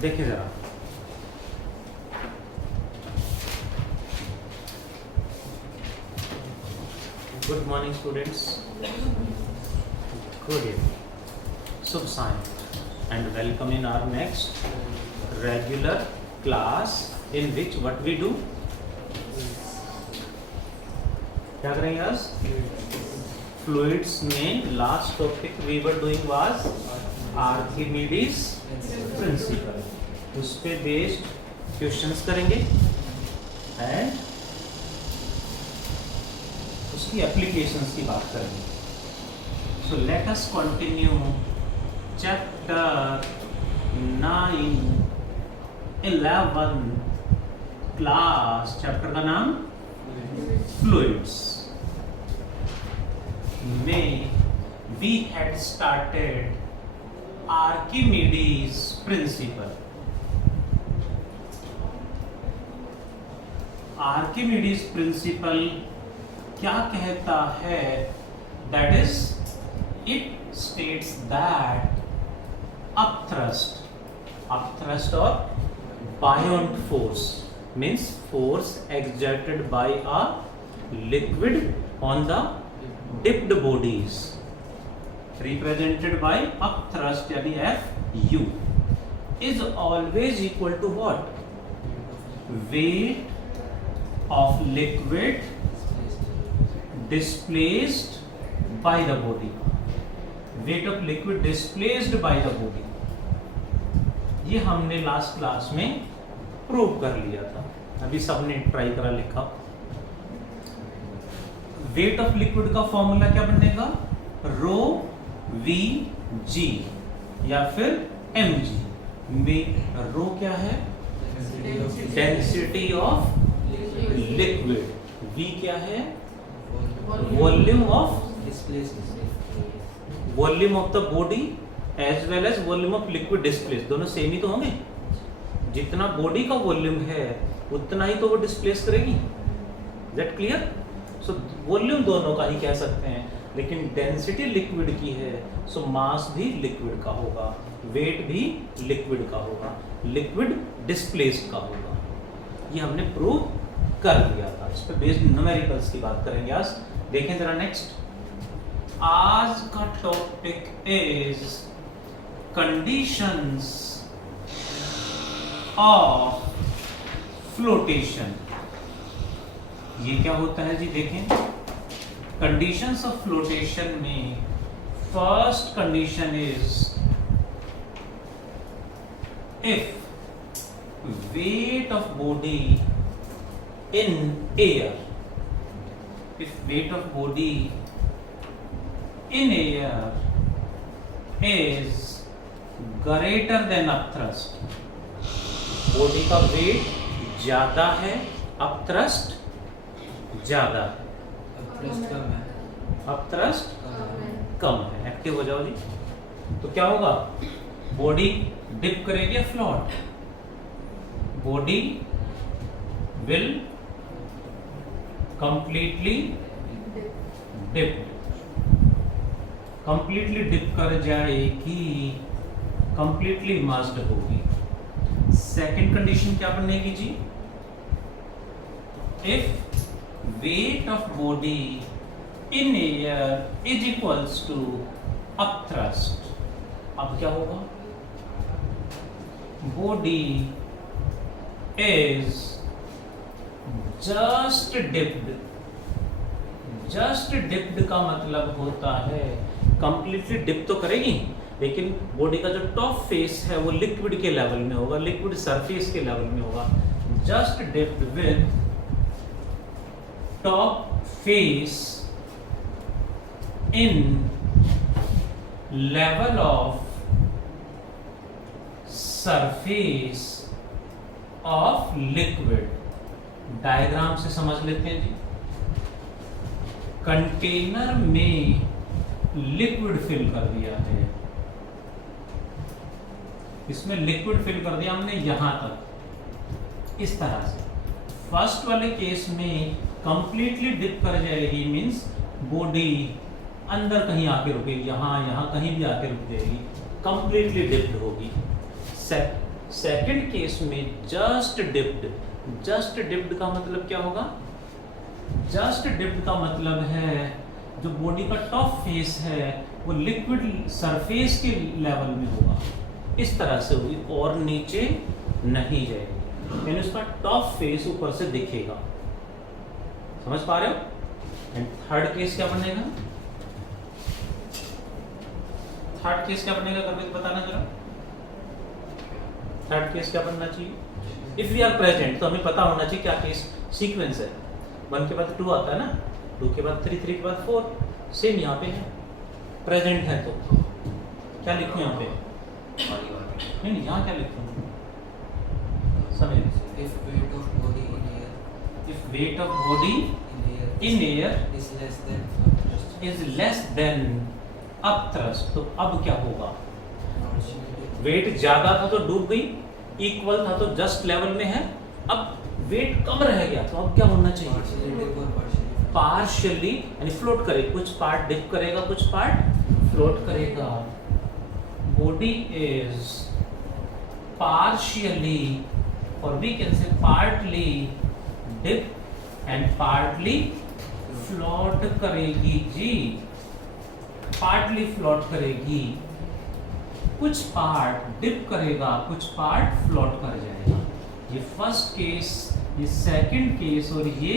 देखिए जरा, good morning students, good evening, शुभ सायं and welcome in our next regular class in which what we do, क्या करेंगे आज? फ्लूइड्स में last topic we were doing was Archimedes principal, उस पे बेस्ड क्वेश्चंस करेंगे एंड उसकी एप्लीकेशंस की बात करेंगे. So let us continue chapter 9, 11 class. Chapter का नाम फ्लूइड्स. में we had started Archimedes principle. Archimedes principle क्या कहता है? That is, it states that upthrust or buoyant force means force exerted by a liquid on the dipped bodies represented by upthrust यानी Fu is always equal to what? Weight of liquid displaced by the body. Weight of liquid displaced by the body. ये हमने last class में prove कर लिया था. अभी सबने try करा लिखा. वेट ऑफ लिक्विड का फॉर्मूला क्या बनेगा? रो वी जी या फिर एम जी. में रो क्या है? Density of liquid. वी क्या है? Volume of the body as well as volume of liquid displace. दोनों सेम ही तो होंगे. जितना बॉडी का वॉल्यूम है उतना ही तो वो डिस्प्लेस करेगी. That clear? सो वॉल्यूम दोनों का ही कह सकते हैं, लेकिन डेंसिटी लिक्विड की है, सो मास भी लिक्विड का होगा, वेट भी लिक्विड का होगा, लिक्विड डिस्प्लेस्ड का होगा. ये हमने प्रूव कर लिया था. इस पे बेस्ड न्यूमेरिकल्स की बात करेंगे आज. देखें जरा नेक्स्ट. आज का topic is conditions of flotation. ये क्या होता है जी? देखें, कंडीशंस ऑफ फ्लोटेशन में first condition is if weight of body in air, if weight of body in air is greater than upthrust. Body का वेट ज्यादा है, अपथ्रस्ट ज्यादा है, अपथ्रस्ट कम है. एक्टिव हो जाओ जी. तो क्या होगा? बॉडी डिप करेगी या float? Body will completely dip कर जाएगी, कंप्लीटली इमर्स्ड होगी. सेकंड कंडीशन क्या बनेगी जी? If weight of body in air is equals to upthrust. अब क्या होगा? बॉडी इज जस्ट डिप्ड का मतलब होता है कंप्लीटली डिप तो करेगी, लेकिन बॉडी का जो टॉप फेस है वो लिक्विड के लेवल में होगा, लिक्विड सरफेस के लेवल में होगा. Just dipped with top face in level of surface of liquid. Diagram से समझ लेते हैं जी. कंटेनर में लिक्विड फिल कर दिया है, इसमें लिक्विड फिल कर दिया हमने यहां तक, इस तरह से. फर्स्ट वाले केस में कंप्लीटली डिप कर जाएगी, मींस बॉडी अंदर कहीं आके रुकेगी, यहाँ कहीं भी आके रुक जाएगी, कंप्लीटली डिप्ड होगी. सेकंड केस में जस्ट डिप्ड। जस्ट डिप्ड का मतलब क्या होगा? जस्ट डिप्ड का मतलब है जो बॉडी का टॉप फेस है वो लिक्विड सरफेस के लेवल में होगा, इस तरह से होगी और नीचे नहीं जाएगी, यानी उसका टॉप फेस ऊपर से दिखेगा। समझ पा रहे हो? एंड थर्ड केस क्या बनेगा? थर्ड केस क्या बनेगा करके बताना जरा। थर्ड केस क्या बनना चाहिए? इफ वी आर प्रेजेंट, तो हमें पता होना चाहिए क्या केस सीक्वेंस है। 1 के बाद 2 आता है ना, 2 के बाद 3, 3 के बाद 4, सेम यहाँ पे है। प्रेजेंट है तो क्या लिखूं यहाँ पे? नहीं, यहाँ क्या लिखूं? समझ? If weight of body in air, If weight of body in air is less than upthrust, तो अब क्या होगा? वेट ज्यादा था तो डूब गई, इक्वल था तो जस्ट लेवल में है। अब वेट कम रह गया तो अब क्या होना चाहिए? पार्शियली, यानी फ्लोट करे, कुछ पार्ट डिप करेगा, कुछ पार्ट फ्लोट करेगा। बॉडी इज पार्शियली और we can say partly dip and partly float करेगी जी, पार्टली फ्लोट करेगी। कुछ पार्ट डिप करेगा, कुछ पार्ट फ्लोट कर जाएगा। ये फर्स्ट केस, ये सेकंड केस और ये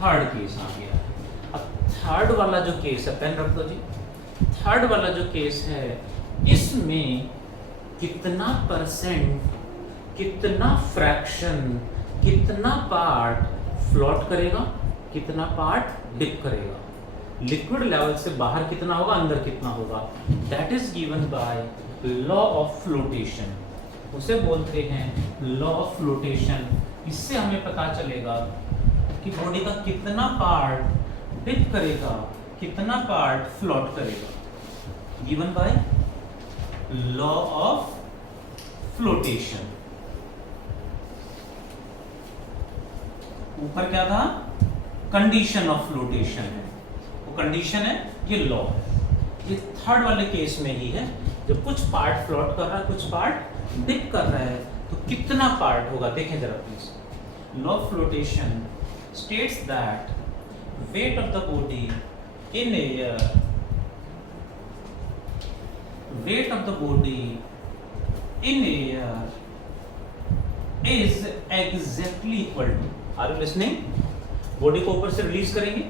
थर्ड केस आ गया। अब थर्ड वाला जो केस है, पेन रख दो जी। थर्ड वाला जो केस है, इसमें कितना परसेंट, कितना फ्रैक्शन, कितना पार्ट फ्लोट करेगा, कितना पार्ट डिप करेगा, लिक्विड लेवल से बाहर कितना होगा, अंदर कितना होगा, that is given by law of flotation. उसे बोलते हैं लॉ ऑफ फ्लोटेशन। इससे हमें पता चलेगा कि बॉडी का कितना पार्ट डिप करेगा, कितना पार्ट फ्लोट करेगा, given by law of flotation. ऊपर क्या था? कंडीशन ऑफ फ्लोटेशन है, वो कंडीशन है, ये लॉ है। ये थर्ड वाले केस में ही है, जब कुछ पार्ट फ्लोट कर रहा है, कुछ पार्ट डिप कर रहा है, तो कितना पार्ट होगा देखें जरा please. Law of flotation states that weight of the body in air, weight of the body in air is exactly equal to, are you listening? Body को ऊपर से रिलीज करेंगे,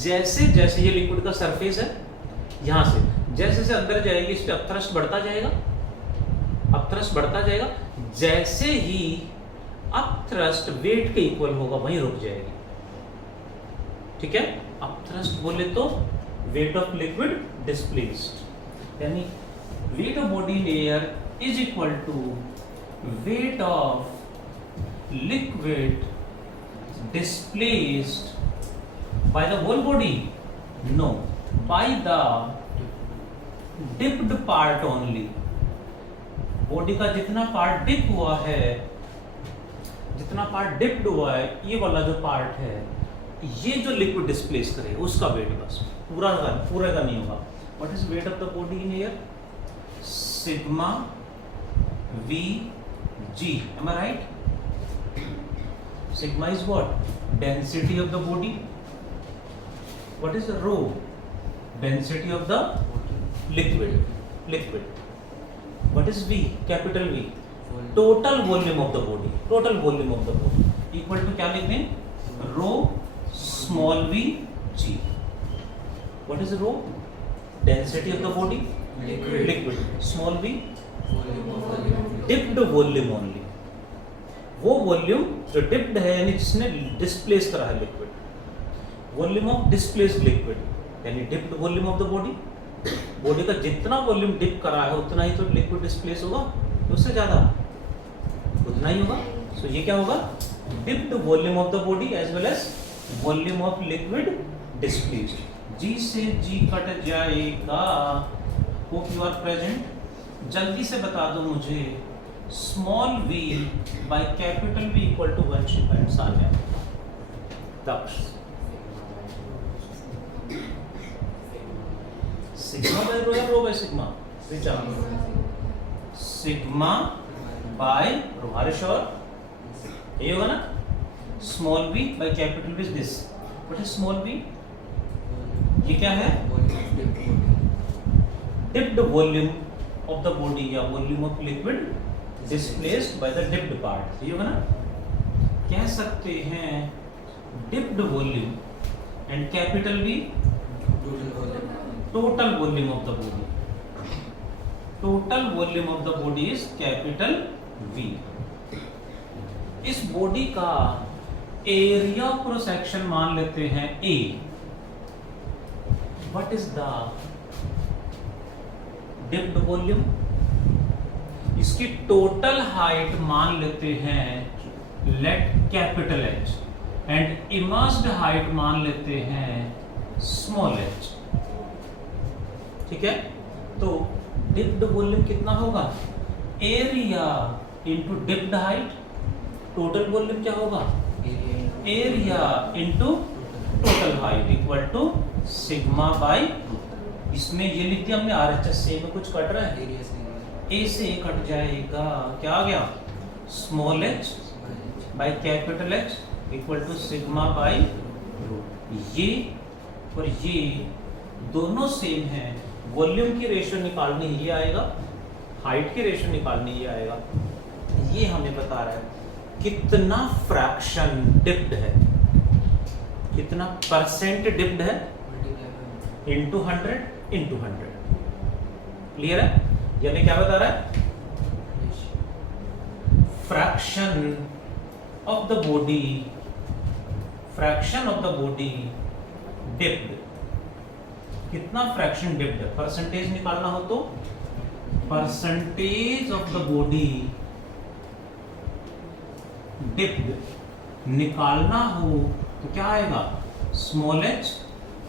जैसे जैसे ये लिक्विड का सरफेस है, यहां से जैसे जैसे अंदर जाएगी, इस पे अपथ्रस्ट बढ़ता जाएगा, अपथ्रस्ट बढ़ता जाएगा। जैसे ही अपथ्रस्ट वेट के इक्वल होगा वहीं रुक जाएगी, ठीक है? अपथ्रस्ट बोले तो वेट ऑफ लिक्विड डिस्प्लेस्ड, यानी weight of body in air is equal to weight of liquid displaced by the whole body, no, by the dipped part only. Body का जितना पार्ट डिप हुआ है, जितना पार्ट डिप्ड हुआ है, ये वाला जो पार्ट है, ये जो लिक्विड डिस्प्लेस करे उसका वेट, बस पूरा का नहीं होगा। What is weight of the body in air? Sigma V g, am I right? Sigma is what? Density of the body. What is rho? Density of the liquid. What is V? Capital V, total volume of the body, total volume of the body equal to क्या लिख दें? Rho small V g. What is rho? Density of the body, liquid, small V dipped volume only, वो volume जो dipped है यानी जिसने displace करा है liquid, volume of displaced liquid यानी dipped volume of the body. Body का जितना वॉल्यूम डिप करा है उतना ही तो लिक्विड डिस्प्लेस होगा, उससे ज्यादा उतना ही होगा। सो ये क्या होगा? Dipped volume of the body as well as volume of liquid displaced. G से जी कट जाएगा। Hope you are present. जल्दी से बता दो मुझे, small V by capital V equal to 1 शिकायत आ जाए। दक्ष सिग्मा बाय रो या rho by sigma? Which are sigma by rho. Are you sure? ये होगा ना, small v by capital V is this. What is small v? ये क्या है? Dipped volume of the body या volume of liquid displaced by the dipped part. ये होगा ना, कह सकते हैं dipped volume and capital V total volume of the body. Total volume of the body is capital V। इस body का area of cross section मान लेते हैं A। What is the dipped volume? इसकी टोटल हाइट मान लेते हैं let capital H and immersed height मान लेते हैं स्मॉल h। ठीक है, तो डिप्ड वॉल्यूम कितना होगा? Area into dipped height. Total volume क्या होगा? Area into total height equal to sigma by. इसमें ये लिख दिया हमने RHS से, में कुछ कट रहा है, ए से कट जाएगा, क्या आ गया? Small h by capital H equal to sigma by rho. ये और ये दोनों सेम है, वॉल्यूम की रेशियो निकालनी ये आएगा, हाइट की रेशियो निकालनी ये आएगा। ये हमें बता रहा है कितना फ्रैक्शन डिप्ड है, कितना परसेंट डिप्ड है, इंटू 100 इंटू 100। क्लियर है? ये हमें क्या बता रहा है? Fraction of the body, fraction of the body dipped. कितना फ्रैक्शन डिप्ड है? परसेंटेज निकालना हो तो percentage of the body dipped निकालना हो तो क्या आएगा? Small h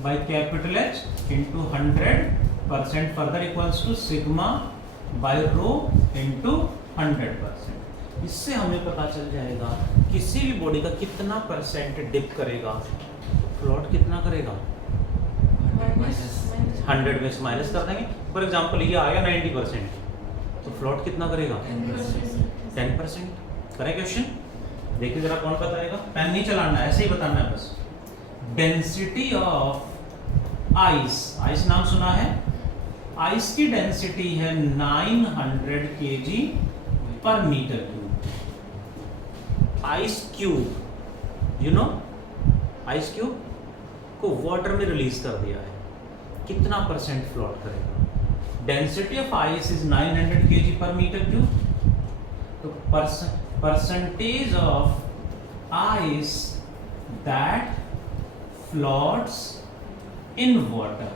by capital H into 100% further equals to sigma by rho into 100%। इससे हमें पता चल जाएगा किसी भी बॉडी का कितना परसेंट डिप करेगा, फ्लोट कितना करेगा। 100 में से माइनस कर देंगे। फॉर एग्जांपल ये आ गया 90%, तो फ्लोट कितना करेगा? 10%। करें क्वेश्चन? देखिए जरा कौन बताएगा। पेन नहीं चलाना है, ऐसे ही बताना है बस। डेंसिटी ऑफ आइस, आइस नाम सुना है? आइस की डेंसिटी है 900 kg per metre cube. Ice cube, you know, ice cube को वाटर में रिलीज कर दिया है, कितना परसेंट फ्लोट करेगा? Density of ice is 900 kg per metre cube, तो percentage of ice that floats in water,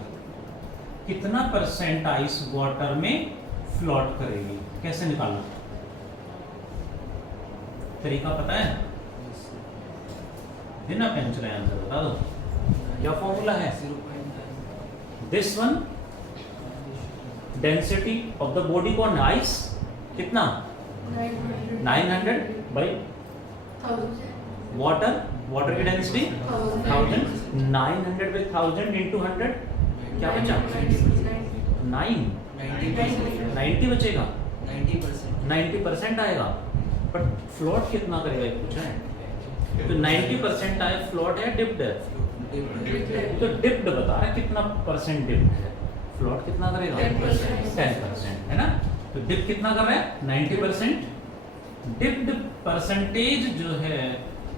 कितना परसेंट आइस वाटर में फ्लोट करेगी? कैसे निकालना? तरीका पता है? बिना पेन चलाए आंसर बता दो। क्या फॉर्मूला है? This one, density of the body कौन? आइस, कितना? 900 बाई वाटर, वाटर की डेंसिटी 1000, 900 बाई 1000 इंटू 100, क्या बचा? 90 बचेगा, 90% आएगा। बट फ्लोट कितना करेगा ये पूछ रहे हैं। तो 90% आए, फ्लोट है डिप्ड है? तो डिप्ड बता रहा है कितना परसेंट डिप्ड है, फ्लोट कितना करेगा? 10%, है ना? तो डिप कितना कर रहा है? 90%। डिप्ड परसेंटेज जो है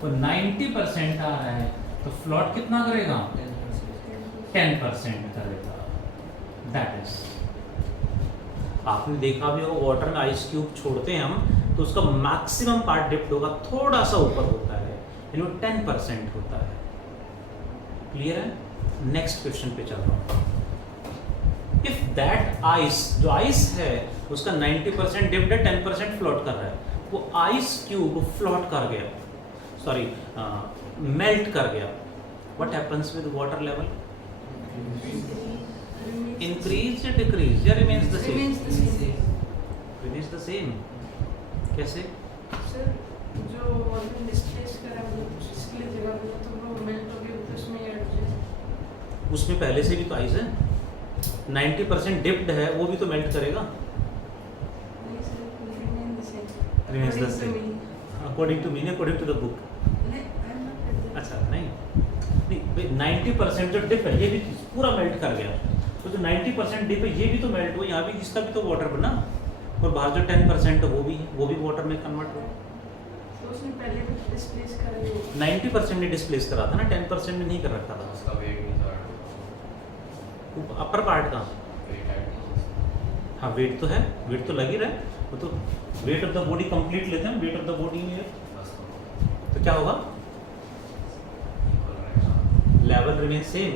वो 90% आ रहा है, तो फ्लोट कितना करेगा? 10% करेगा। दैट इज, आपने देखा भी होगा वाटर में आइस क्यूब छोड़ते हैं हम, तो उसका मैक्सिमम पार्ट डिप्ड होगा, थोड़ा सा ऊपर होता है, यानी वो 10% होता है। क्लियर है? नेक्स्ट क्वेश्चन पे चल रहा हूं। इफ दैट आइस, जो आइस है उसका 90% डिप्ड है, 10% फ्लोट कर रहा है, वो आइस क्यूब फ्लोट कर गया, सॉरी मेल्ट कर गया, what happens with water level? Increase या डिक्रीज या remains the same? Remains the same. कैसे? सर जो वॉल्यूम डिस्प्लेस करा वो इसके लिए जगह मिला तो वो मेल्ट हो गया, तो उसमें ऐड हो जाए। उसमें पहले से भी तो आइस है, 90% डिप्ड है, वो भी तो मेल्ट करेगा। नहीं sir, remains the According to same me. According to me, according to the book. नहीं, I'm not like that. अच्छा नहीं 90% जो डिप है ये भी पूरा मेल्ट कर गया, तो जो 90% डिप है ये भी तो मेल्ट हुआ, यहाँ भी इसका भी तो वाटर बना, और बाहर जो 10% है वो भी वाटर में कन्वर्ट हुआ। तो उसने पहले भी डिस्प्लेस करा ही होगा। 90% ने डिस्प्लेस करा था ना, 10% ने नहीं कर रखा था। उसका वेट भी था, अपर पार्ट का वेट है। हाँ वेट तो है, वेट तो लग ही रहा है, वो तो weight of the body complete लेते हैं, वेट ऑफ द बॉडी में तो क्या होगा, level remain same.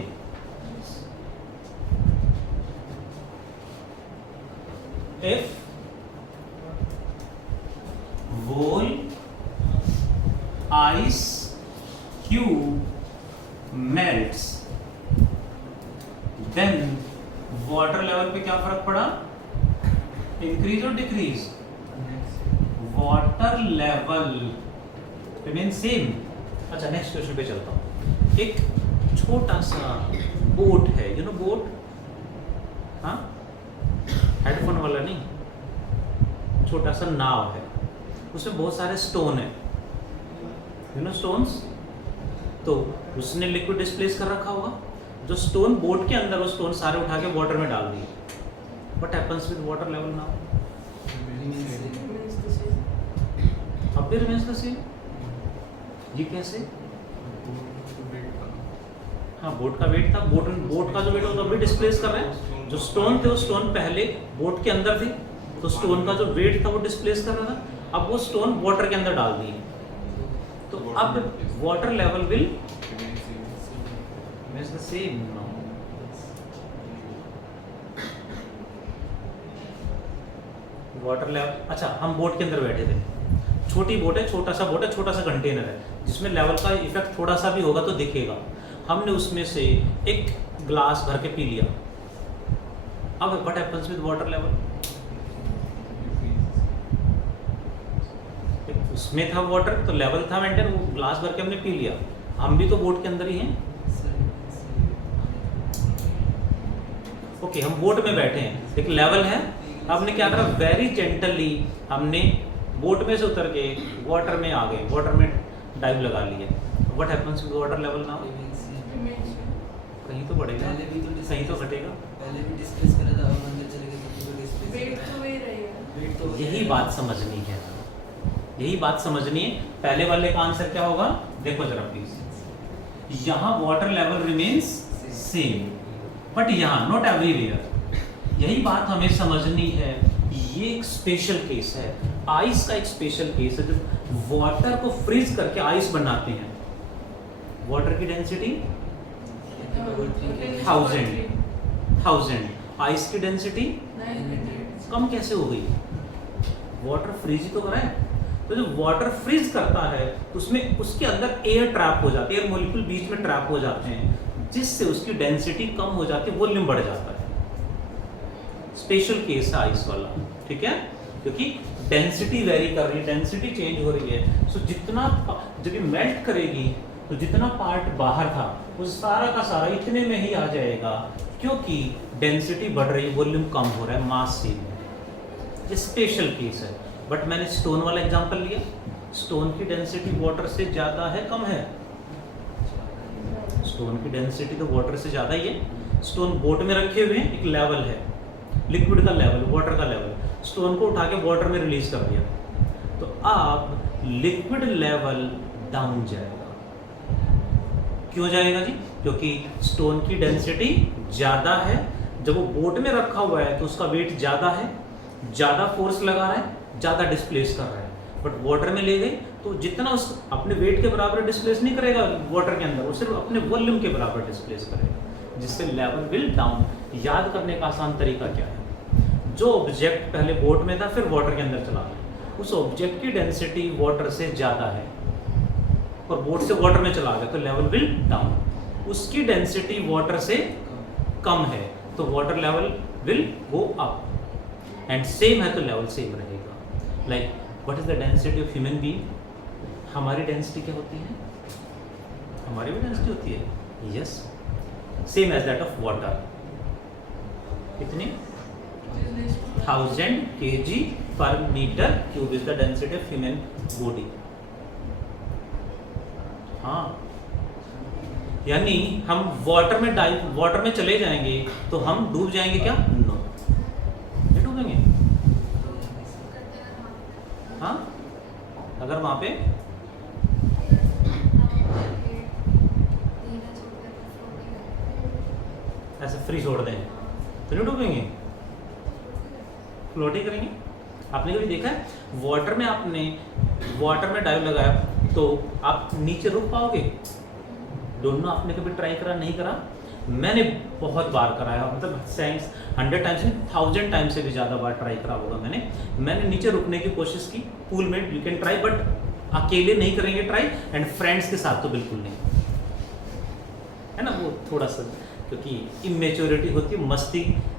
If whole ice cube melts then water level पे क्या फर्क पड़ा, इंक्रीज और decrease, water level remain same. अच्छा नेक्स्ट क्वेश्चन पे चलता हूँ। एक छोटा सा बोट है, यू नो बोट, हाँ हेडफोन वाला नहीं, छोटा सा नाव है, उसमें बहुत सारे स्टोन है, यू नो स्टोन्स, तो उसने लिक्विड डिस्प्लेस कर रखा होगा, जो स्टोन बोट के अंदर वो स्टोन सारे उठा के वाटर में डाल दिए, what happens with water level now, Remains the same. अब भी रिमेंस द सेम, ये कैसे, हाँ बोट का वेट था, बोट का जो वेट होता है डिस्प्लेस कर रहे हैं, जो स्टोन थे वो स्टोन पहले बोट के अंदर थे, तो स्टोन का जो वेट था वो डिस्प्लेस कर रहा था, अब वो स्टोन वाटर के अंदर डाल दिए, तो अब water level will remains the same now. Water level, अच्छा हम बोट के अंदर बैठे थे, छोटी बोट है, छोटा सा बोट है, छोटा सा कंटेनर है, जिसमें लेवल का इफेक्ट थोड़ा सा भी होगा तो दिखेगा, हमने उसमें से एक ग्लास भर के पी लिया, अब what happens with water level, उसमें था वाटर तो लेवल था मेंटेन, वो ग्लास भर के हमने पी लिया, हम भी तो बोट के अंदर ही हैं, ओके हम बोट में बैठे हैं, एक लेवल है, हमने क्या करा, वेरी जेंटली हमने बोट में से उतर के वाटर में आ गए, वाटर में डाइव लगा लिए, what happens with water level now, Remains same. कहीं तो बढ़ेगा, पहले भी तो कहीं तो घटेगा, पहले भी डिस्प्लेस करा था, अब अंदर चले गए तो डिस्प्लेस Weight तो वही रहेगा। वेट तो यही बात समझनी है, यही बात समझनी है। पहले वाले का आंसर क्या होगा, देखो जरा प्लीज, यहाँ water level remains same, but यहाँ नॉट एवरीवेयर, यही बात हमें समझनी है, ये एक स्पेशल केस है, आइस का एक स्पेशल केस है, जब वाटर को फ्रीज करके आइस बनाते हैं, वाटर की डेंसिटी 1000, आइस की डेंसिटी 900. कम कैसे हो गई, वाटर फ्रीज ही तो करा है, तो जब वाटर फ्रीज करता है तो उसमें उसके अंदर एयर ट्रैप हो जाती है, एयर मॉलिक्यूल बीच में ट्रैप हो जाते हैं, जिससे उसकी डेंसिटी कम हो जाती है, वॉल्यूम बढ़ जाता है, स्पेशल केस है आइस वाला, ठीक है, क्योंकि डेंसिटी वेरी कर रही है, डेंसिटी चेंज हो रही है, सो जितना जब ये मेल्ट करेगी तो जितना पार्ट बाहर था वो सारा का सारा इतने में ही आ जाएगा, क्योंकि डेंसिटी बढ़ रही है, वॉल्यूम कम हो रहा है, मास सेम है, ये स्पेशल केस है। बट मैंने स्टोन वाला एग्जांपल लिया, स्टोन की डेंसिटी वाटर से ज़्यादा है कम है, स्टोन की डेंसिटी तो वाटर से ज़्यादा ही है, स्टोन बोट में रखे हुए हैं, एक लेवल है, लिक्विड का लेवल, वाटर का लेवल, स्टोन को उठा के वाटर में रिलीज कर दिया, तो अब लिक्विड लेवल डाउन जाएगा, क्यों जाएगा जी, क्योंकि स्टोन की डेंसिटी ज़्यादा है, जब वो बोट में रखा हुआ है तो उसका वेट ज़्यादा है, ज़्यादा फोर्स लगा रहा है, ज़्यादा डिस्प्लेस कर रहा है, बट वाटर में ले गए तो जितना उस अपने वेट के बराबर डिस्प्लेस नहीं करेगा वाटर के अंदर, वो सिर्फ अपने वॉल्यूम के बराबर डिस्प्लेस करेगा, जिससे लेवल विल डाउन। याद करने का आसान तरीका क्या है, जो ऑब्जेक्ट पहले बोट में था फिर वाटर के अंदर चला गया, उस ऑब्जेक्ट की डेंसिटी वाटर से ज़्यादा है और बोट से वाटर में चला गया तो लेवल विल डाउन, उसकी डेंसिटी वाटर से कम है तो water level will go up, and same है तो लेवल सेम रहेगा। Like what is the density of human being, हमारी डेंसिटी क्या होती है, हमारी भी डेंसिटी होती है, yes, same as that of water, कितनी 1000 kg per meter cube is the density of human body. हाँ, यानी हम वाटर में चले जाएंगे तो हम डूब जाएंगे क्या? नो, नहीं डूबेंगे। हाँ, अगर वहां पे ऐसे फ्री छोड़ दें तो नहीं डूबेंगे, फ्लोट ही करेंगे। आपने कभी देखा है वाटर में डाइव लगाया तो आप नीचे रुक पाओगे? दोनों आपने कभी ट्राई करा? नहीं करा? मैंने बहुत बार कराया, मतलब 100 टाइम्स नहीं 1000 टाइम्स से भी ज़्यादा बार ट्राई करा होगा मैंने नीचे रुकने की कोशिश की। पूल में यू कैन ट्राई, बट अकेले नहीं करेंगे ट्राई, एंड फ्रेंड्स के साथ तो बिल्कुल नहीं, है ना। वो थोड़ा सा क्योंकि इमेच्योरिटी होती है,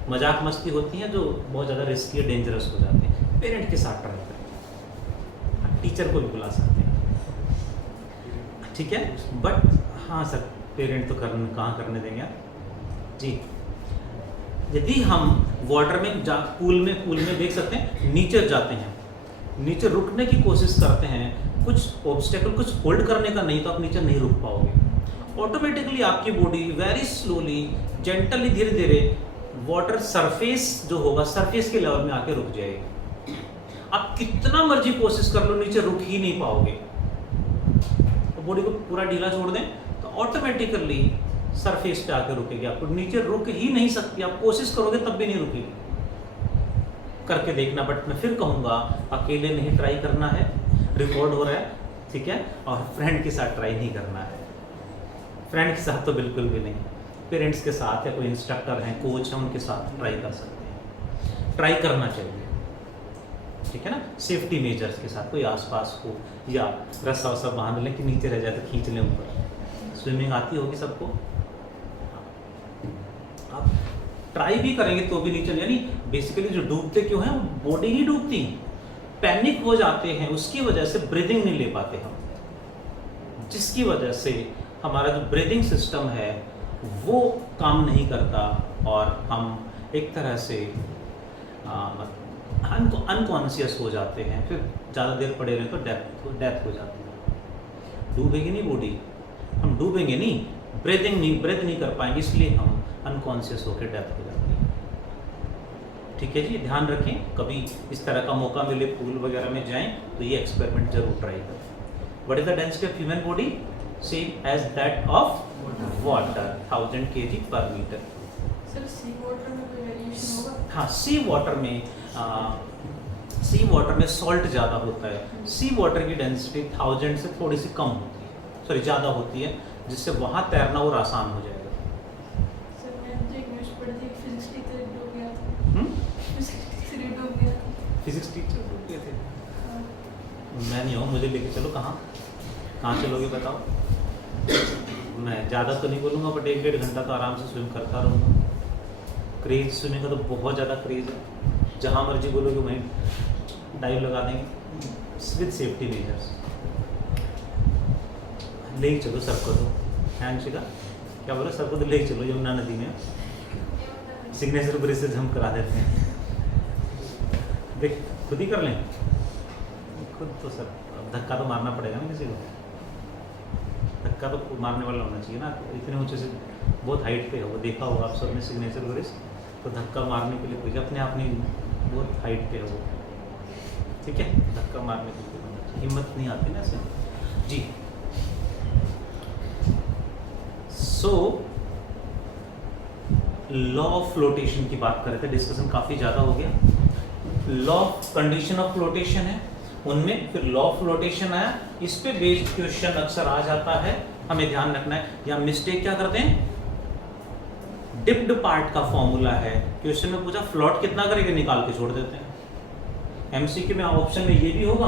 मजाक मस्ती होती है जो बहुत ज़्यादा रिस्की और डेंजरस हो जाते हैं। पेरेंट के साथ ट्राई करें, टीचर को भी बुला सकते हैं, ठीक है। बट हाँ सर, पेरेंट तो कहाँ करने देंगे आप जी। यदि हम वाटर में पूल में देख सकते हैं, नीचे जाते हैं, नीचे रुकने की कोशिश करते हैं, कुछ ऑब्स्टेकल कुछ होल्ड करने का नहीं तो आप नीचे नहीं रुक पाओगे। ऑटोमेटिकली आपकी बॉडी वेरी स्लोली जेंटली धीरे धीरे वाटर सरफेस जो होगा सरफेस के लेवल में आके रुक जाएगी। आप कितना मर्जी कोशिश कर लो, नीचे रुक ही नहीं पाओगे। बॉडी को पूरा ढीला छोड़ दें तो ऑटोमेटिकली सरफेस पे आके रुकेगी। आपको नीचे रुक ही नहीं सकती, आप कोशिश करोगे तब भी नहीं रुकेगी। करके देखना, बट मैं फिर कहूँगा अकेले नहीं ट्राई करना है, रिकॉर्ड हो रहा है, ठीक है। और फ्रेंड के साथ ट्राई नहीं करना है, फ्रेंड के साथ तो बिल्कुल भी नहीं। पेरेंट्स के साथ या कोई इंस्ट्रक्टर हैं, कोच हैं, उनके साथ ट्राई कर सकते हैं, ट्राई करना चाहिए, ठीक है ना। सेफ्टी मेजर्स के साथ, कोई आसपास हो या रस्सा वस्सा बांध लें कि नीचे रह जाए तो खींच लें ऊपर। स्विमिंग आती होगी सबको, आप ट्राई भी करेंगे तो भी नीचे, यानी बेसिकली जो डूबते क्यों हैं, वो बॉडी ही डूबती, पैनिक हो जाते हैं, उसकी वजह से ब्रीदिंग नहीं ले पाते हम, जिसकी वजह से हमारा जो ब्रीदिंग सिस्टम है वो काम नहीं करता और हम एक तरह से अनकॉन्शियस हो जाते हैं। फिर ज़्यादा देर पड़े रहे तो डेथ हो जाती है। डूबेगी नहीं बॉडी, हम डूबेंगे नहीं, ब्रीथ नहीं कर पाएंगे, इसलिए हम अनकॉन्शियस होकर डेथ हो जाती है। ठीक है जी, ध्यान रखें, कभी इस तरह का मौका मिले पूल वगैरह में जाएं तो ये एक्सपेरिमेंट जरूर ट्राई करें। What is the density of human body? Same as that of water, 1000 kg per metre. Sir sea water में कोई वेरिएशन होगा? हाँ, सी वाटर में सॉल्ट ज़्यादा होता है। सी वाटर की डेंसिटी 1000 से थोड़ी सी कम होती है, सॉरी ज़्यादा होती है, जिससे वहाँ तैरना और आसान हो जाएगा। सर मैंने तो एक न्यूज़ पढ़ी थी, फिजिक्स टीचर डूब गया था। फिजिक्स टीचर डूब गया था। फिजिक्स टीचर डूब गए थे? मैं नहीं हूँ, मुझे लेके चलो। कहाँ चलोगे बताओ? मैं ज़्यादा तो नहीं बोलूँगा, बट 1-1.5 घंटा तो आराम से स्विम करता रहूँगा। क्रेज स्विमिंग का तो बहुत ज़्यादा क्रेज है, जहाँ मर्जी बोलोगे वहीं डाइव लगा देंगे विद सेफ्टी मेजर्स। ले ही चलो सर को, तो हैंशिका क्या बोलो, सर को तो ले ही चलो यमुना नदी में, सिग्नेचर ब्रिज से जंप करा देते हैं। देख खुद ही कर लें, खुद तो सर धक्का तो मारना पड़ेगा ना किसी को, धक्का तो मारने वाला होना चाहिए ना। इतने ऊंचे से बहुत हाइट पे है वो, देखा होगा आप सब ने सिग्नेचर ब्रिज, तो धक्का मारने के लिए कोई अपने आप नहीं, बहुत हाइट पे है वो, ठीक है। धक्का मारने के लिए हिम्मत नहीं आती ना ऐसे जी। सो लॉ ऑफ फ्लोटेशन की बात कर रहे थे, डिस्कशन काफ़ी ज़्यादा हो गया। लॉ कंडीशन ऑफ फ्लोटेशन है उनमें, फिर लॉ ऑफ फ्लोटेशन आया, इस पे बेस्ड क्वेश्चन अक्सर आ जाता है, हमें ध्यान रखना है। या मिस्टेक क्या करते हैं, डिप्ड पार्ट का फॉर्मूला है, क्वेश्चन में पूछा फ्लोट कितना करेंगे, निकाल के छोड़ देते हैं। एमसीक्यू में ऑप्शन में ये भी होगा,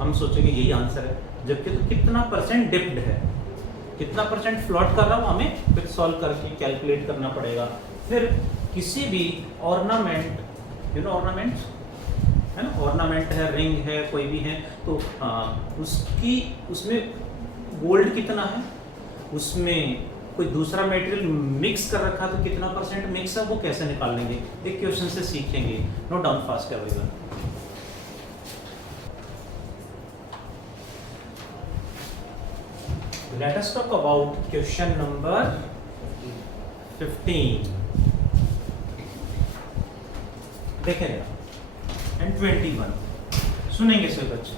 हम सोचेंगे यही आंसर है, जबकि तो कितना परसेंट डिप्ड है, कितना परसेंट फ्लोट कर रहा हूँ, हमें फिर सॉल्व करके कैलकुलेट करना पड़ेगा। फिर किसी भी ऑर्नामेंट, ऑर्नामेंट है ना, ऑर्नामेंट है, रिंग है, कोई भी है, तो उसमें गोल्ड कितना है, उसमें कोई दूसरा मटेरियल मिक्स कर रखा तो कितना परसेंट मिक्स है वो कैसे निकाल लेंगे, एक क्वेश्चन से सीखेंगे। नोट डाउन फास्ट करेगा। Let us talk about question number 15. देखें and 21 सुनेंगे सभी बच्चे।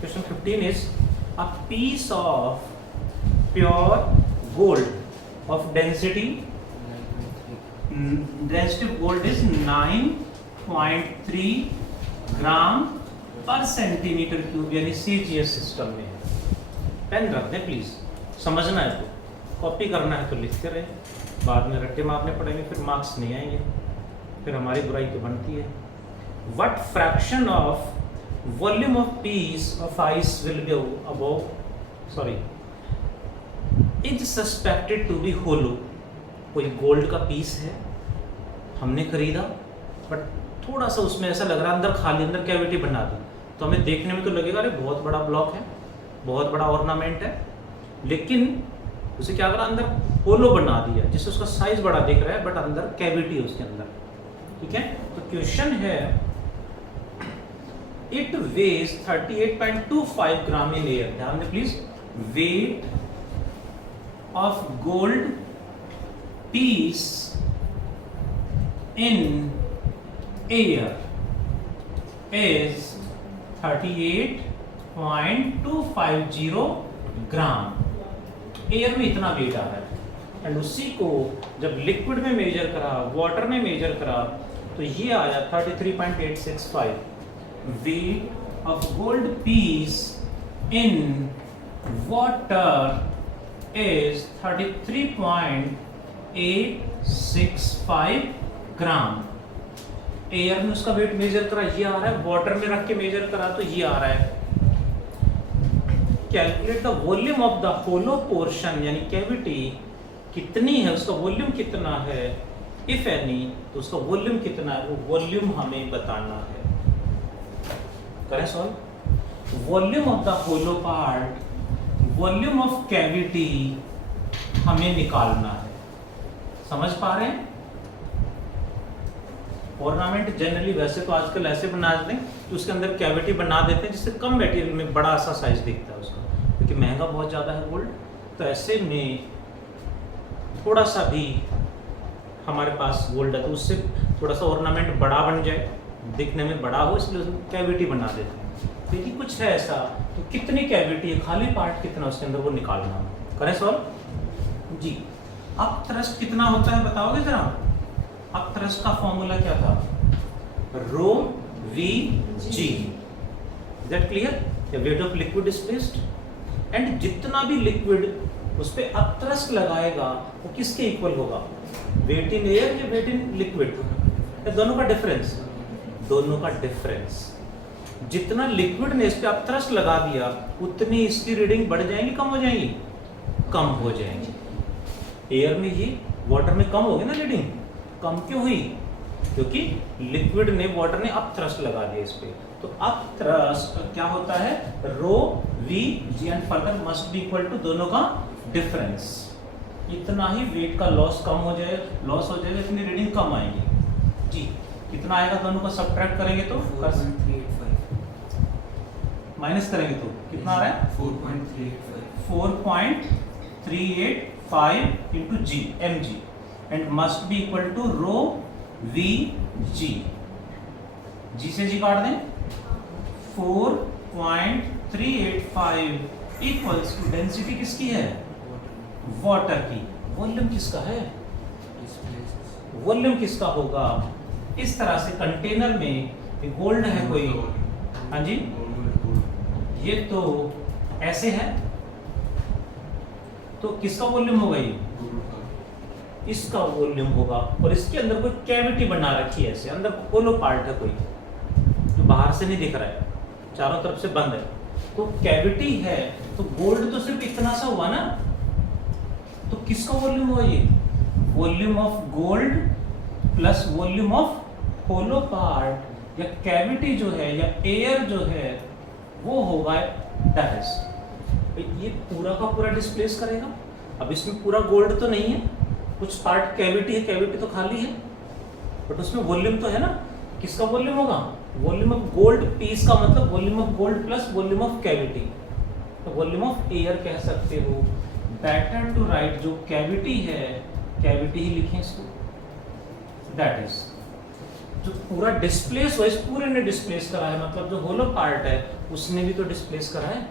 Question 15 is a piece of pure gold of density of gold is 9.3 ग्राम पर सेंटीमीटर क्यूब यानी CGS सिस्टम में है। पेन रख दें प्लीज, समझना है तो, कॉपी करना है तो लिखते रहे, बाद में रट्टे मारने पड़ेंगे, फिर मार्क्स नहीं आएंगे, फिर हमारी बुराई तो बनती है। What fraction of volume of piece of ice will be above sorry is suspected to be hollow. कोई गोल्ड का पीस है, हमने खरीदा, बट थोड़ा सा उसमें ऐसा लग रहा है अंदर खाली, अंदर कैविटी बना दी, तो हमें देखने में तो लगेगा अरे बहुत बड़ा ब्लॉक है, बहुत बड़ा ऑर्नामेंट है, लेकिन उसे क्या करा अंदर होलो बना दिया, जिससे उसका साइज बड़ा दिख रहा है बट अंदर कैविटी है उसके अंदर। ठीक है, तो क्वेश्चन है it weighs 38.25 gram in air. ध्यान दें please, weight of gold piece in air is 38.250 gram. Air में इतना वेट आ रहा है, एंड उसी को जब लिक्विड में मेजर करा, वाटर में मेजर करा, तो ये आया 33.865। Weight of gold piece in water is 33.865 gram. Air में उसका वेट मेजर करा, ये आ रहा है, वाटर में रख के मेजर करा तो ये आ रहा है। Calculate the volume of the hollow portion यानी कैविटी कितनी है, उसका वॉल्यूम कितना है, इफ एनी, तो उसका वॉल्यूम कितना है, वो वॉल्यूम हमें बताना है। करें solve. Volume of the hollow part, volume of cavity हमें निकालना है। समझ पा रहे हैं? ऑर्नामेंट जनरली वैसे तो आजकल ऐसे बना देते हैं कि उसके अंदर कैविटी बना देते हैं जिससे कम मटेरियल में बड़ा सा साइज दिखता है उसका, क्योंकि महंगा बहुत ज़्यादा है गोल्ड। तो ऐसे में थोड़ा सा भी हमारे पास गोल्ड है तो उससे थोड़ा सा ऑर्नामेंट बड़ा बन जाए, दिखने में बड़ा हो, इसलिए उसमें कैविटी बना देते हैं। तो यदि कुछ है ऐसा तो कितनी कैविटी है, खाली पार्ट कितना उसके अंदर, वो निकालना। करें सॉल्व जी। अब थ्रस्ट कितना होता है बताओगे जरा? अब थ्रस्ट का फॉर्मूला क्या था? Rho V g. That clear? Weight of liquid is placed, and जितना भी लिक्विड उस पे अब थ्रस्ट लगाएगा वो किसके इक्वल होगा? वेट इन एयर या वेट इन लिक्विड? दोनों का डिफरेंस, दोनों का डिफरेंस। जितना लिक्विड ने इस पे अब थ्रस्ट लगा दिया उतनी इसकी रीडिंग बढ़ जाएंगी, कम हो जाएंगी? कम हो जाएंगी। एयर में ही, वाटर में कम होगी ना रीडिंग। कम क्यों हुई? क्योंकि लिक्विड ने, वाटर ने अप थ्रस्ट लगा दिया इस पे। तो अप थ्रस्ट क्या होता है? Rho V g, and further must be equal to दोनों का डिफरेंस। इतना ही वेट का लॉस कम हो जाए, लॉस हो जाएगा, इतनी रीडिंग कम आएगी जी। कितना आएगा? दोनों को सब्ट्रैक्ट करेंगे तो 4.385 माइनस करेंगे तो कितना आ रहा है? 4.385 into g, m g, and must be equal to rho V g. G से जी काट दें, 4.385 इक्वल्स टू डेंसिटी किसकी है? वाटर की। वॉल्यूम किसका है? वॉल्यूम किसका होगा? इस तरह से कंटेनर में गोल्ड है कोई, हाँ जी, ये तो ऐसे है, तो किसका वॉल्यूम होगा? ये इसका वॉल्यूम होगा। और इसके अंदर कोई कैविटी बना रखी है, ऐसे अंदर होलो पार्ट है कोई, जो बाहर से नहीं दिख रहा है, चारों तरफ से बंद है, तो कैविटी है। तो गोल्ड तो सिर्फ इतना सा हुआ ना, तो किसका वॉल्यूम हुआ? ये volume of gold plus volume of hollow part या कैविटी जो है या एयर जो है वो होगा डैश। ये पूरा का पूरा डिस्प्लेस करेगा। अब इसमें पूरा गोल्ड तो नहीं है, कुछ पार्ट कैविटी है, कैविटी तो खाली है, बट उसमें वॉल्यूम तो है ना। किसका वॉल्यूम होगा? वॉल्यूम ऑफ गोल्ड पीस का मतलब volume of gold plus volume of cavity, तो वॉल्यूम ऑफ एयर कह सकते हो। बेटर टू राइट जो कैविटी है, कैविटी ही लिखें इसको, दैट इज जो पूरा डिस्प्लेस हो, इस पूरे ने डिस्प्लेस करा है, मतलब जो होलो पार्ट है उसने भी तो डिस्प्लेस करा है।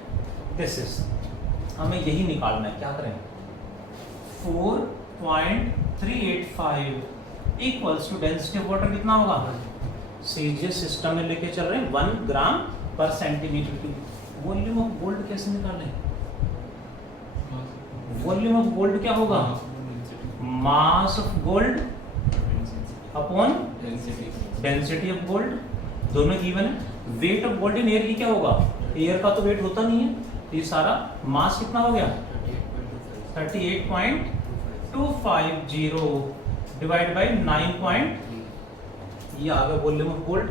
दिस इज, हमें यही निकालना है। क्या करें? 4.385 equals to density of water कितना होगा? सीजीएस सिस्टम में लेके चल रहे हैं 1 ग्राम पर centimetre cube. Volume of gold कैसे निकालें? वॉल्यूम ऑफ गोल्ड क्या होगा? मास of gold upon density of gold, दोनों गिवन है। Wait of gold in air की क्या होगा? एयर का तो वेट होता नहीं है, ये सारा मास कितना हो गया? 38.250 डिवाइड बाई 9. ये आ गया वॉल्यूम ऑफ गोल्ड।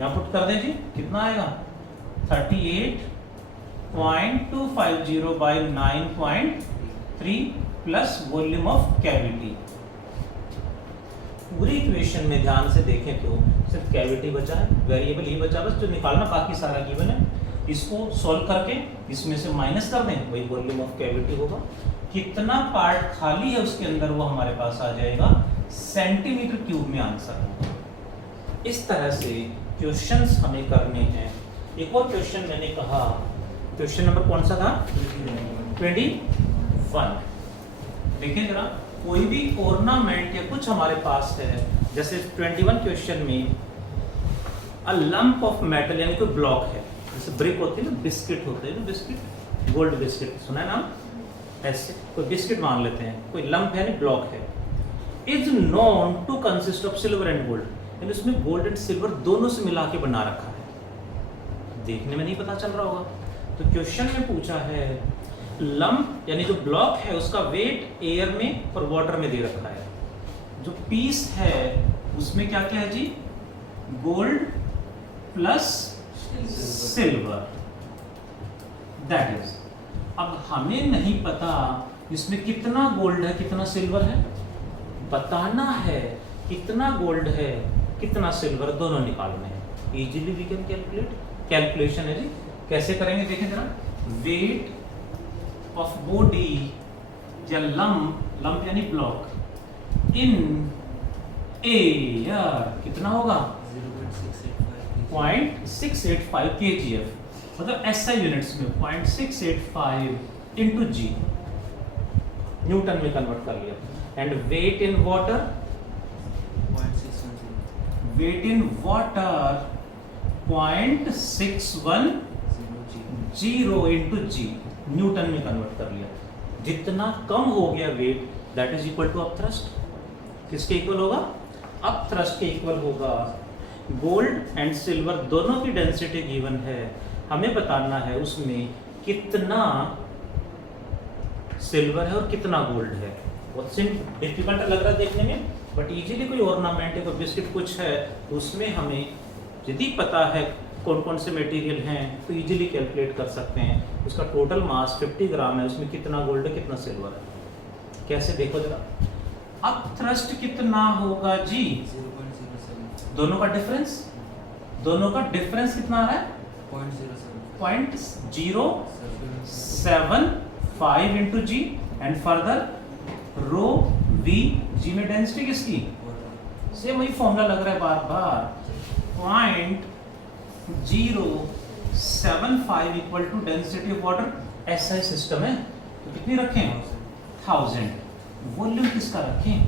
यहाँ पुट कर दें जी, कितना आएगा? 38.250 by 9.3 plus volume of cavity. पूरी इक्वेशन में ध्यान से देखें तो सिर्फ कैविटी बचा है, वेरिएबल ही बचा, बस जो निकालना बाकी सारा गिवन है। इसको सॉल्व करके इसमें से माइनस कर दें, वही वॉल्यूम ऑफ कैविटी होगा। कितना पार्ट खाली है उसके अंदर वो हमारे पास आ जाएगा सेंटीमीटर क्यूब में आंसर। इस तरह से क्वेश्चंस हमें करने हैं। एक और क्वेश्चन मैंने कहा, क्वेश्चन नंबर कौन सा था? 21। देखिए जरा, कोई भी ऑर्नामेंट या कुछ हमारे पास है, जैसे 21 क्वेश्चन में अ लंप ऑफ मेटल यानी कोई ब्लॉक है, जैसे ब्रिक होती है ना, बिस्किट होते हैं ना, बिस्किट, गोल्ड बिस्किट सुना है नाम? ऐसे कोई बिस्किट मान लेते हैं, कोई लंप है ना, ब्लॉक है, is known to consist of silver and gold, यानी उसमें गोल्ड एंड सिल्वर दोनों से मिला के बना रखा है। देखने में नहीं पता चल रहा होगा, तो क्वेश्चन में पूछा है लंप यानी जो ब्लॉक है उसका वेट एयर में और वाटर में दे रखा है। जो पीस है उसमें क्या क्या है जी? Gold plus silver, that is. अब हमें नहीं पता इसमें कितना गोल्ड है कितना सिल्वर है, बताना है कितना गोल्ड है कितना सिल्वर, दोनों निकालने हैं। Easily we can calculate, calculation है जी। कैसे करेंगे देखें जरा। वेट ऑफ बॉडी या लंप यानी ब्लॉक इन एयर कितना होगा? 0.685 kgf, मतलब SI यूनिट्स में 0.685 इंटू जी, न्यूटन में कन्वर्ट कर लिया। And weight in water, weight in water 0.610 into g, newton में कन्वर्ट कर लिया। जितना कम हो गया weight, that is equal to upthrust. किसके इक्वल होगा? अपथ्रस्ट के इक्वल होगा। गोल्ड एंड सिल्वर दोनों की डेंसिटी गिवन है, हमें बताना है उसमें कितना सिल्वर है और कितना गोल्ड है। बहुत सिंपल, डिफिकल्ट लग रहा है देखने में, बट इजीली कोई ऑर्नामेंट है, कोई बिस्किट कुछ है, तो उसमें हमें यदि पता है कौन कौन से मटेरियल हैं तो इजीली कैलकुलेट कर सकते हैं। उसका टोटल मास 50 ग्राम है, उसमें कितना गोल्ड है कितना सिल्वर है। कैसे देखो जरा, अब थ्रस्ट कितना होगा जी? 0.07, दोनों का डिफरेंस, दोनों का डिफरेंस कितना आ रहा है? 0.075 into g, and further rho V, g में डेंसिटी किसकी? सेम वही फॉर्मूला लग रहा है बार बार, 0.075 equal to density of water. SI system है तो कितनी रखें? 1000। वॉल्यूम किसका रखें?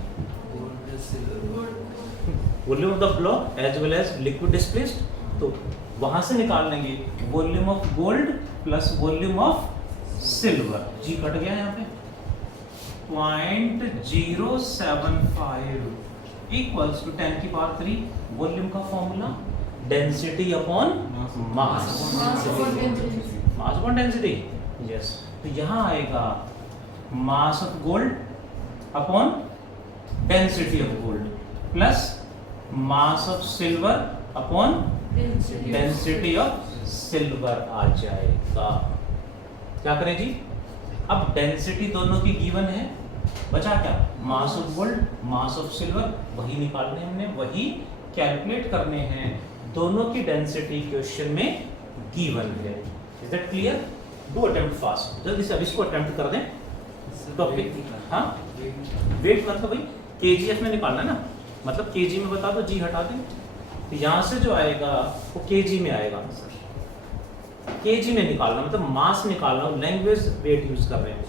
Volume of the block as well as liquid displaced, तो वहां से निकाल लेंगे volume of gold plus volume of silver. G कट गया यहाँ पे। 0.075 इक्वल्स टू 10 की पावर 3 वॉल्यूम का formula density upon mass, mass upon density. Yes, तो यहाँ आएगा mass of gold upon density of gold plus mass of silver upon density of silver आ जाएगा। क्या करें जी? अब डेंसिटी दोनों की गिवन है, बचा क्या? मास of gold, mass of silver, वही निकालने हमने, वही कैलकुलेट करने हैं। दोनों की डेंसिटी क्वेश्चन में गिवन है। Is that clear? Do attempt fast, जल्दी से अब इसको अटेम्प्ट कर दें। टॉपिक, हाँ वेट मतलब भाई केजीएफ में निकालना है ना, मतलब केजी में बता दो, जी हटा दें, तो यहाँ से जो आएगा वो केजी में आएगा आंसर। केजी में निकालना मतलब मास निकालना, लैंग्वेज वेट यूज कर रहे हैं।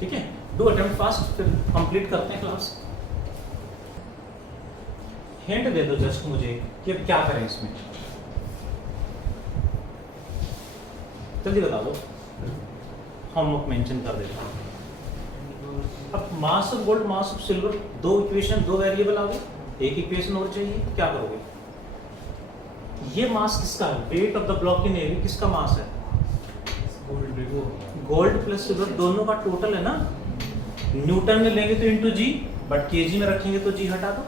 ठीक है, डू अटेम्प्ट फास्ट, फिर कंप्लीट करते हैं क्लास। हिंट दे दो जस्ट मुझे कि अब क्या करें इसमें, जल्दी बता दो, होमवर्क मेंशन कर देता हूँ। अब मास of gold, mass of silver, दो इक्वेशन, दो वेरिएबल आ गए, एक इक्वेशन और चाहिए, क्या करोगे? ये मास किसका है? Wait of the block in area किसका मास है? गोल्ड प्लस सिल्वर दोनों का टोटल है ना। न्यूटन में लेंगे तो इनटू जी, बट केजी में रखेंगे तो जी हटा दो।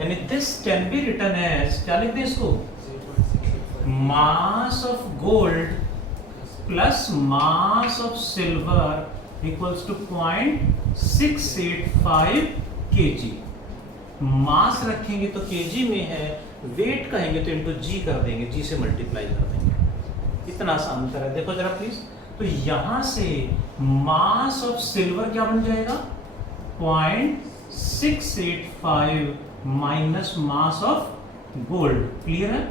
यानी this can be written as, क्या लिख दें इसको? Mass of gold plus mass of silver equals to 0.685 kg। Mass रखेंगे तो केजी में है, वेट कहेंगे तो इनटू जी कर देंगे, जी से मल्टीप्लाई कर देंगे। इतना आसान अंतर है, देखो जरा प्लीज। तो यहां से मास ऑफ सिल्वर क्या बन जाएगा? 0.685 minus mass of gold. Clear है?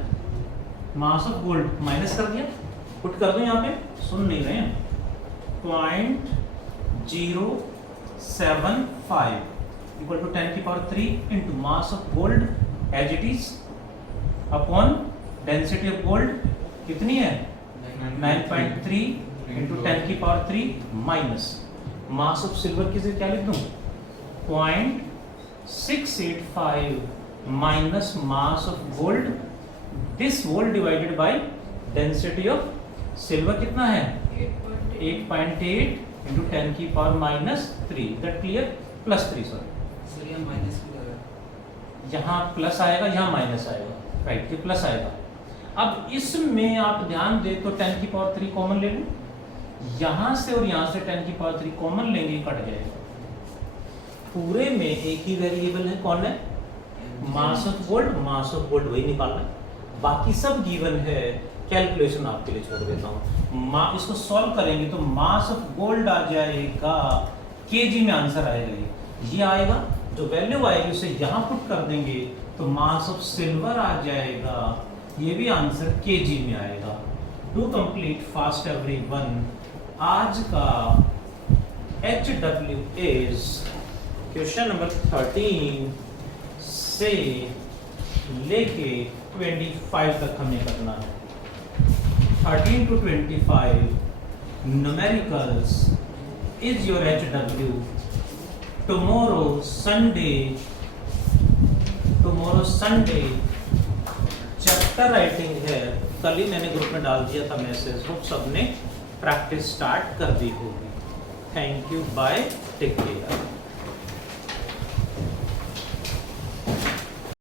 मास ऑफ गोल्ड माइनस कर दिया, पुट कर दो यहाँ पे, सुन नहीं रहे हैं। 0.075 इक्वल टू 10 की power 3 into mass of gold as it is upon density of gold कितनी है? 9.3 इंटू 10 की power 3 minus mass of silver की जगह क्या लिख दूं? 0.685 minus mass of gold, this whole divided by density of silver कितना है? 8.8 इंटू 10 की power minus 3। That clear? Plus 3 sorry, sir ये माइनस भी लगा, यहाँ प्लस आएगा, यहाँ माइनस आएगा, राइट, ये प्लस आएगा। अब इसमें आप ध्यान दे तो 10 की पावर 3 कॉमन ले लूं, यहां से और यहां से 10 की पावर 3 कॉमन लेंगे, कट जाएगा। पूरे में एक ही वेरिएबल है, कौन है? Mass of gold, mass of gold वही निकालना है, बाकी सब गिवन है। कैलकुलेशन आपके लिए छोड़ देता हूँ। इसको सॉल्व करेंगे तो मास ऑफ गोल्ड आ जाएगा, केजी में आंसर आएगा, ये आएगा। जो वैल्यू आएगी उसे यहाँ पुट कर देंगे तो मास ऑफ सिल्वर आ जाएगा, ये भी आंसर केजी में आएगा। टू कंप्लीट फास्ट एवरीवन, आज का HW इज क्वेश्चन नंबर 13 से लेके 25 तक हमें करना है। 13 to 25 numericals is your HW. Tomorrow Sunday chapter writing है। कल ही मैंने ग्रुप में डाल दिया था मैसेज, होप सबने प्रैक्टिस स्टार्ट कर दी होगी। Thank you, bye, take care.